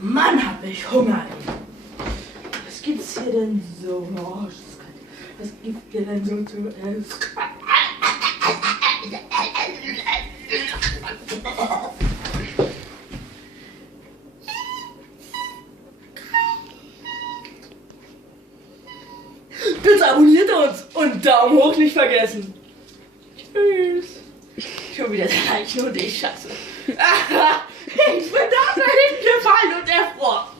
Mann, hab ich Hunger. Was gibt's hier denn so? Oh, was gibt's hier denn so zu essen? Bitte abonniert uns und Daumen hoch nicht vergessen. Tschüss. Schon wieder der Leichen und ich scheiße. Ich bin da hinten gefallen und erfroren.